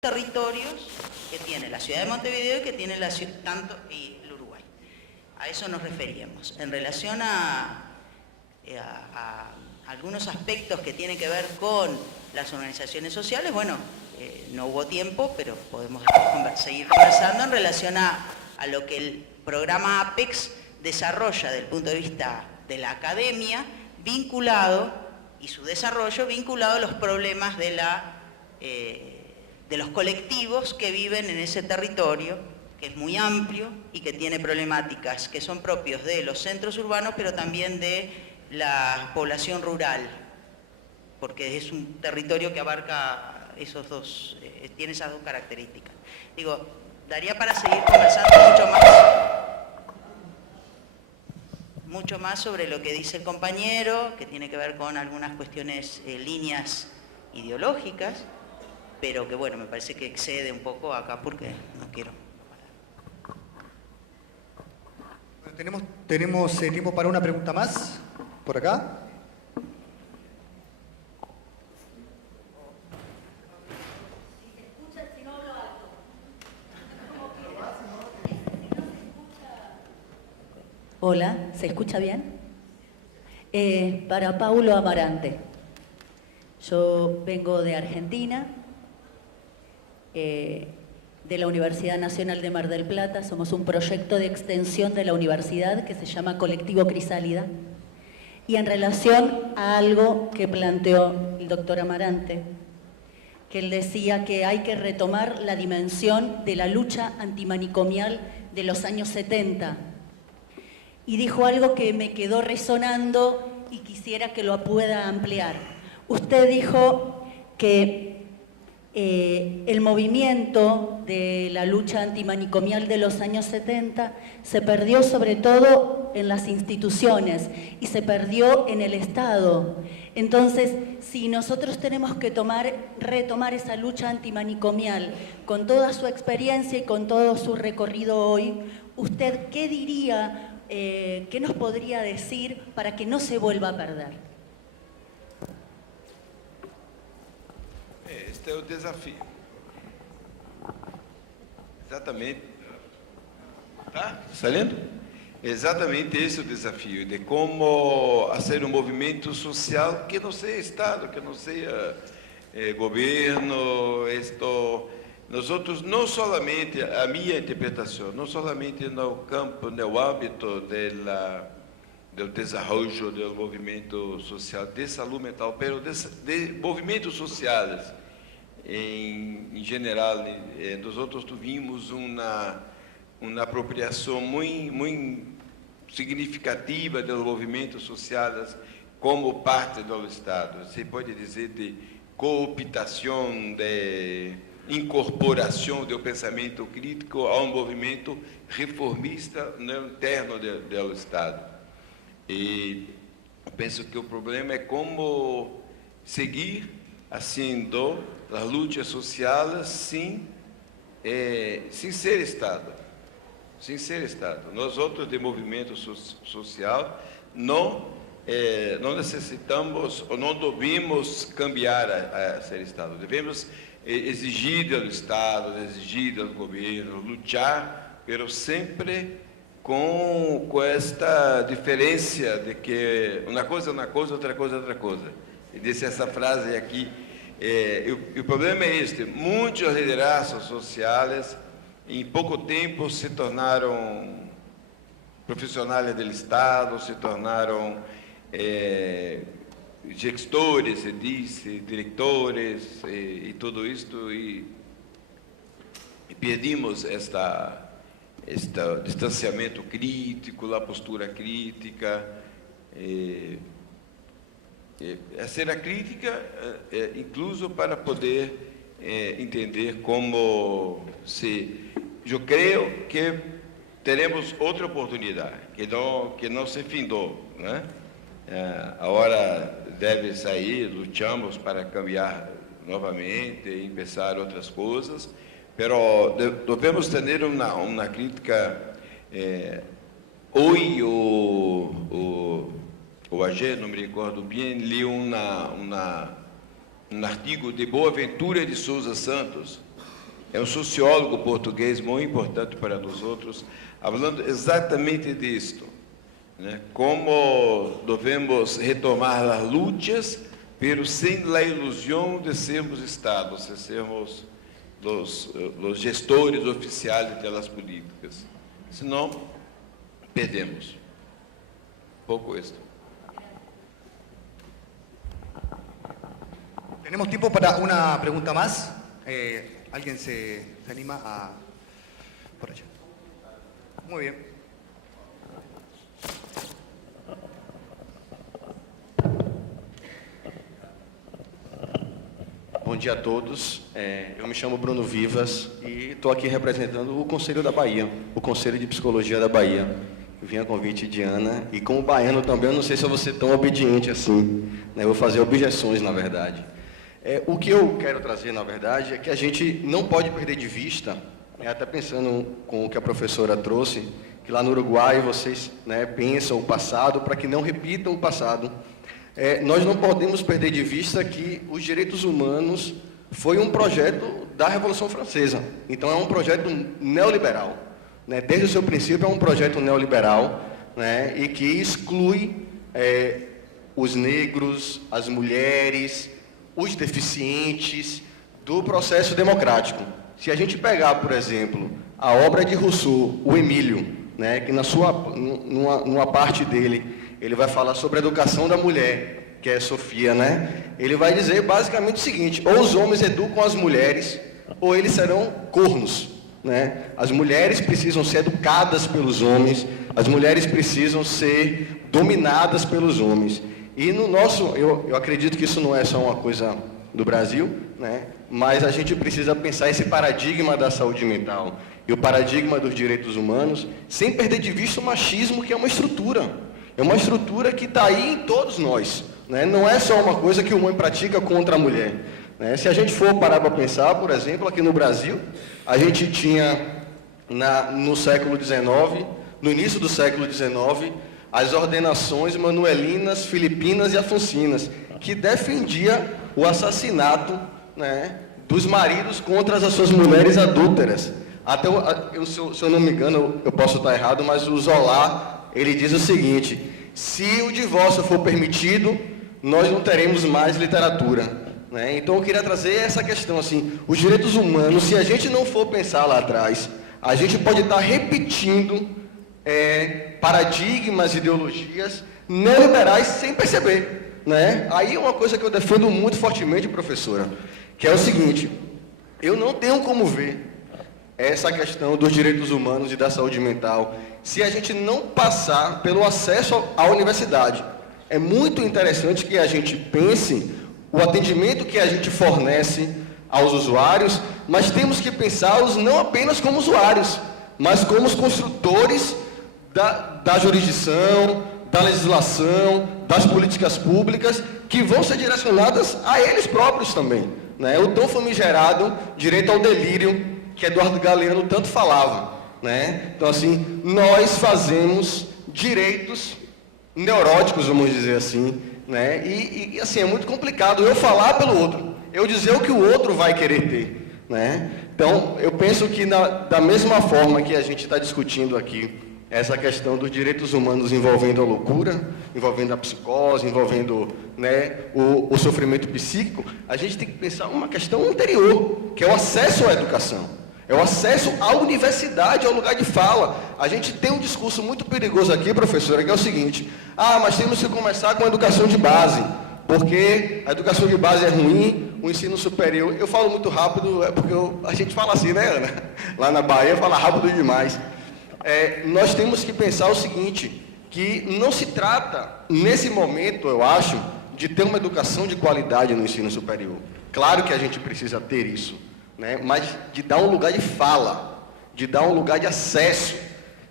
territorios que tiene la ciudad de Montevideo y que tiene tanto el Uruguay. A eso nos referíamos. En relación a algunos aspectos que tienen que ver con las organizaciones sociales, bueno, no hubo tiempo, pero podemos seguir conversando en relación a lo que el programa APEX desarrolla desde el punto de vista de la academia, vinculado, y su desarrollo vinculado a los problemas de los colectivos que viven en ese territorio, que es muy amplio y que tiene problemáticas que son propios de los centros urbanos, pero también de la población rural, porque es un territorio que abarca tiene esas dos características. Digo, daría para seguir conversando mucho más sobre lo que dice el compañero, que tiene que ver con algunas cuestiones, líneas ideológicas, pero que bueno, me parece que excede un poco acá porque no quiero parar. Tenemos tiempo para una pregunta más, por acá. Hola, ¿se escucha bien? Para Paulo Amarante. Yo vengo de Argentina, de la Universidad Nacional de Mar del Plata. Somos un proyecto de extensión de la universidad que se llama Colectivo Crisálida. Y en relación a algo que planteó el doctor Amarante, que él decía que hay que retomar la dimensión de la lucha antimanicomial de los años 70. Y dijo algo que me quedó resonando y quisiera que lo pueda ampliar. Usted dijo que el movimiento de la lucha antimanicomial de los años 70 se perdió sobre todo en las instituciones y se perdió en el Estado. Entonces, si nosotros tenemos que retomar esa lucha antimanicomial con toda su experiencia y con todo su recorrido hoy, ¿usted qué diría? ¿Qué nos podría decir para que no se vuelva a perder? Este é o desafio. Exatamente. Tá? Está lendo? Exatamente esse é o desafio, de como fazer um movimento social que não seja Estado, que não seja governo, nós outros, não somente a minha interpretação, não somente no campo, no âmbito do desenvolvimento do movimento social de saúde mental, mas de movimentos sociais em geral, nós outros tivemos uma apropriação muito significativa dos movimentos sociais como parte do Estado. Se pode dizer de cooptação, de incorporação do pensamento crítico a um movimento reformista no interno do Estado. E penso que o problema é como seguir fazendo as lutas sociais sem ser Estado. Sem ser Estado. Nós outros de movimento social não necessitamos ou não devemos cambiar a ser Estado. Devemos exigir do Estado, exigir do governo, lutar, mas sempre com esta diferença de que uma coisa é uma coisa, outra coisa é outra coisa. E disse essa frase aqui. O problema é este: muitos liderazgos sociais em pouco tempo se tornaram profissionais do Estado, se tornaram gestores, se diz, diretores e tudo isto, e perdemos este distanciamento crítico, a postura crítica. Ser a crítica, incluso para poder entender como eu creio que teremos outra oportunidade, que não se findou, né? Agora deve sair, lutamos para cambiar novamente e começar outras coisas, mas devemos ter uma crítica. Hoje ayer, não me recordo bem, li um artigo de Boaventura de Souza Santos, é um sociólogo português muito importante para nós outros, falando exatamente disto, né? Como devemos retomar as lutas, pero sem a ilusão de sermos Estados, de sermos os gestores oficiais das políticas. Senão, perdemos. Pouco esto. Tenemos tiempo para una pregunta más. ¿Alguien se anima a...? Por allá. Muy bien. Bom dia a todos. Eu me chamo Bruno Vivas e estou aqui representando o Conselho da Bahia, o Conselho de Psicologia da Bahia. Eu vim a convite de Ana e como baiano também, eu não sei se eu vou ser tão obediente assim, né? Eu vou fazer objeções, na verdade. O que eu quero trazer, na verdade, é que a gente não pode perder de vista, até pensando com o que a professora trouxe, que lá no Uruguai vocês, né, pensam o passado para que não repitam o passado. Nós não podemos perder de vista que os direitos humanos foi um projeto da Revolução Francesa. Então, é um projeto neoliberal, né? Desde o seu princípio, é um projeto neoliberal, né, e que exclui os negros, as mulheres, os deficientes do processo democrático. Se a gente pegar, por exemplo, a obra de Rousseau, o Emílio, né, que numa parte dele, ele vai falar sobre a educação da mulher, que é Sofia, né? Ele vai dizer basicamente o seguinte: ou os homens educam as mulheres, ou eles serão cornos, né? As mulheres precisam ser educadas pelos homens, as mulheres precisam ser dominadas pelos homens. E no nosso, eu acredito que isso não é só uma coisa do Brasil, né? Mas a gente precisa pensar esse paradigma da saúde mental e o paradigma dos direitos humanos, sem perder de vista o machismo, que é uma estrutura. É uma estrutura que está aí em todos nós, né? Não é só uma coisa que o homem pratica contra a mulher, né? Se a gente for parar para pensar, por exemplo, aqui no Brasil, a gente tinha no século XIX, no início do século XIX, as ordenações manuelinas, filipinas e afoncinas, que defendia o assassinato, né, dos maridos contra as suas mulheres adúlteras. Até, se eu não me engano, eu posso estar errado, mas o Zola, ele diz o seguinte: se o divórcio for permitido, nós não teremos mais literatura, né? Então eu queria trazer essa questão, assim, os direitos humanos, se a gente não for pensar lá atrás, a gente pode estar repetindo paradigmas, ideologias neoliberais sem perceber, né? Aí é uma coisa que eu defendo muito fortemente, professora, que é o seguinte: eu não tenho como ver essa questão dos direitos humanos e da saúde mental se a gente não passar pelo acesso à universidade. É muito interessante que a gente pense o atendimento que a gente fornece aos usuários, mas temos que pensá-los não apenas como usuários, mas como os construtores da jurisdição, da legislação, das políticas públicas, que vão ser direcionadas a eles próprios também, né? O tão famigerado direito ao delírio, que Eduardo Galeano tanto falava, né? Então, assim, nós fazemos direitos neuróticos, vamos dizer assim, né? E assim, é muito complicado eu falar pelo outro, eu dizer o que o outro vai querer ter, né? Então, eu penso que da mesma forma que a gente está discutindo aqui essa questão dos direitos humanos envolvendo a loucura, envolvendo a psicose, envolvendo, né, o sofrimento psíquico, a gente tem que pensar uma questão anterior, que é o acesso à educação, é o acesso à universidade, ao lugar de fala. A gente tem um discurso muito perigoso aqui, professora, que é o seguinte: mas temos que começar com a educação de base, porque a educação de base é ruim, o ensino superior... Eu falo muito rápido, é porque a gente fala assim, né, Ana? Lá na Bahia fala rápido demais. Nós temos que pensar o seguinte, que não se trata, nesse momento, eu acho, de ter uma educação de qualidade no ensino superior. Claro que a gente precisa ter isso, né? Mas de dar um lugar de fala, de dar um lugar de acesso.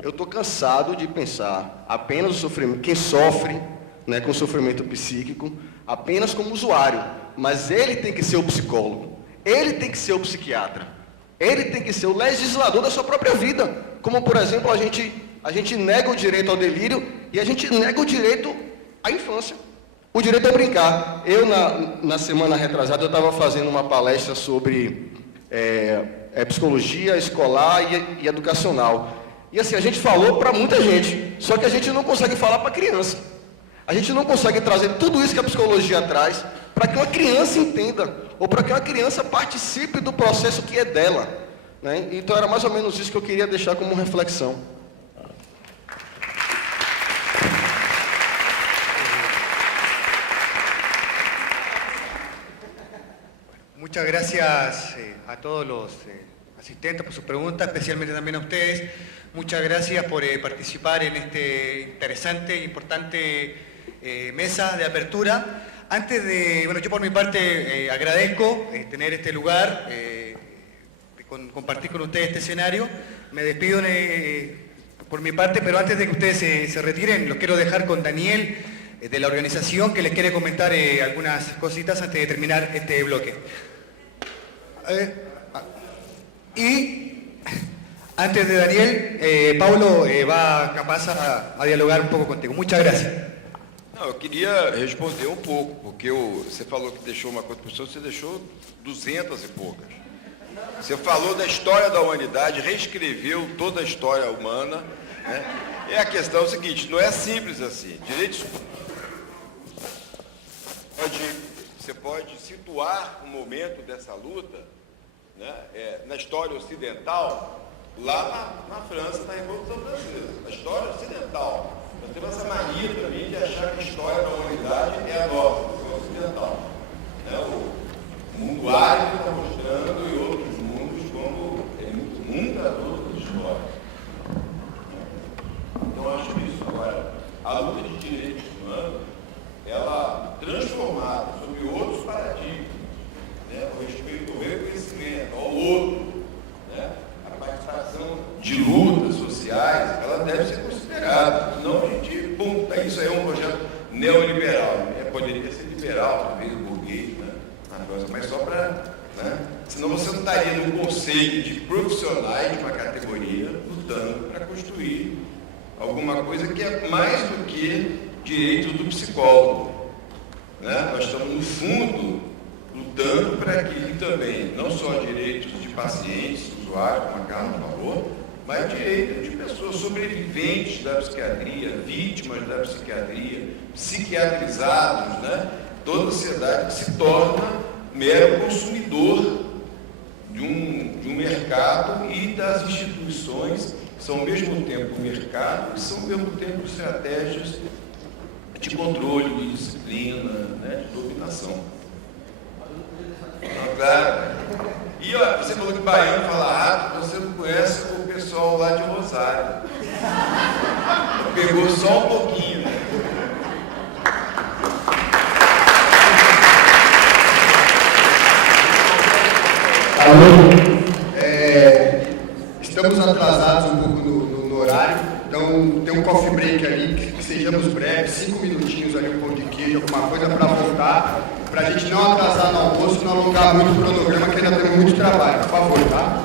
Eu estou cansado de pensar apenas o sofrimento, quem sofre, né, com sofrimento psíquico, apenas como usuário, mas ele tem que ser o psicólogo, ele tem que ser o psiquiatra, ele tem que ser o legislador da sua própria vida. Como, por exemplo, a gente nega o direito ao delírio e a gente nega o direito à infância, o direito a brincar. Eu, na semana retrasada, eu estava fazendo uma palestra sobre psicologia escolar e educacional. E assim, a gente falou para muita gente, só que a gente não consegue falar para criança. A gente não consegue trazer tudo isso que a psicologia traz para que uma criança entenda, ou para que uma criança participe do processo que é dela, né? Então era mais ou menos isso que eu queria deixar como reflexão. Muchas gracias a todos los asistentes por sus preguntas, especialmente también a ustedes. Muchas gracias por participar en este interesante e importante mesa de apertura. Antes de, bueno, yo por mi parte agradezco tener este lugar, compartir con ustedes este escenario. Me despido por mi parte, pero antes de que ustedes se retiren, los quiero dejar con Daniel de la organización, que les quiere comentar algunas cositas antes de terminar este bloque. Y antes de Daniel, Paulo va capaz a dialogar un poco contigo. Muchas gracias. Não, eu queria responder um pouco, porque você falou que deixou uma contribuição, você deixou 200 e poucas. Você falou da história da humanidade, reescreveu toda a história humana, né? E a questão é o seguinte, não é simples assim. Direitos... Você pode situar o momento dessa luta, né, na história ocidental, lá na França, na Revolução Francesa. A história ocidental. Nós temos essa mania também de achar que a história da humanidade é a nossa, a ocidental. Né? O mundo árabe está mostrando e outros mundos como tem muitas outras histórias. Então, eu acho isso. Agora, a luta de direitos humanos, ela transformada sobre outros paradigmas, né? O respeito ao reconhecimento, ao outro, né? A participação de lutas sociais, ela deve ser considerada, senão a gente, isso aí é um projeto neoliberal, né? Poderia ser liberal, talvez, burguês, né? Mas só para, né? Senão você não estaria no conceito de profissionais de uma categoria lutando para construir alguma coisa que é mais do que direito do psicólogo, né? Nós estamos, no fundo, lutando para que também, não só direitos de pacientes, usuários, como a Carla falou, mas direitos de pessoas sobreviventes da psiquiatria, vítimas da psiquiatria, psiquiatrizados, né? Toda a sociedade que se torna mero consumidor de um mercado e das instituições que são ao mesmo tempo mercado e são ao mesmo tempo estratégias de controle, de disciplina, né, de dominação. Então, claro. E ó, você falou que baiano fala rápido, você não conhece o pessoal lá de Rosário. Pegou só um pouquinho. Né? Alô? Estamos atrasados um pouco no horário, então tem um coffee break ali, que sejamos breves, 5 minutinhos ali, um pão de queijo, alguma coisa para voltar, para a gente não atrasar no almoço e não alongar muito o cronograma, que ainda temos muito trabalho, por favor, tá?